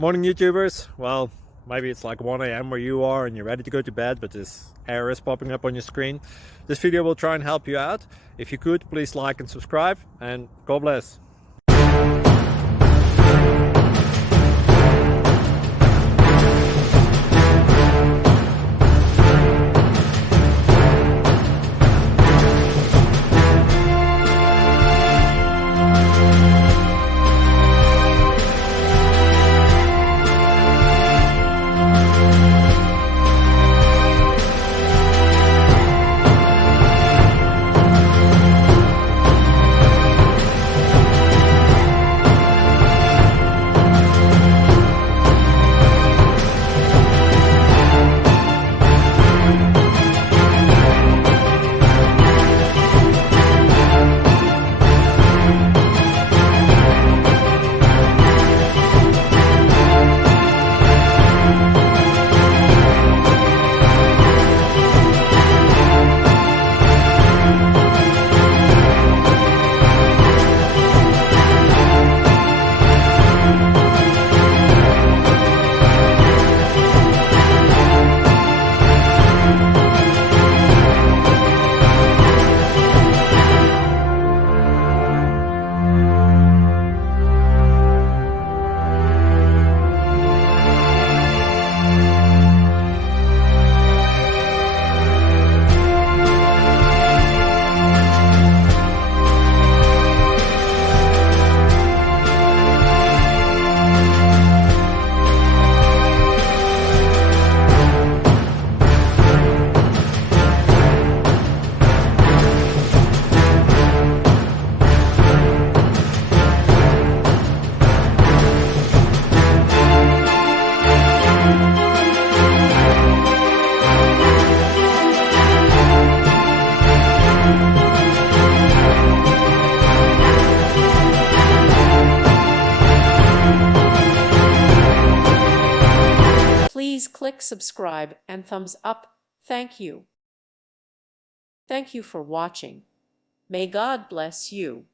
Morning, YouTubers. Well, maybe it's like 1 a.m. where you are and you're ready to go to bed, but this error is popping up on your screen. This video will try and help you out. If you could, please like and subscribe, and God bless. Please click subscribe and thumbs up. Thank you. Thank you for watching. May God bless you.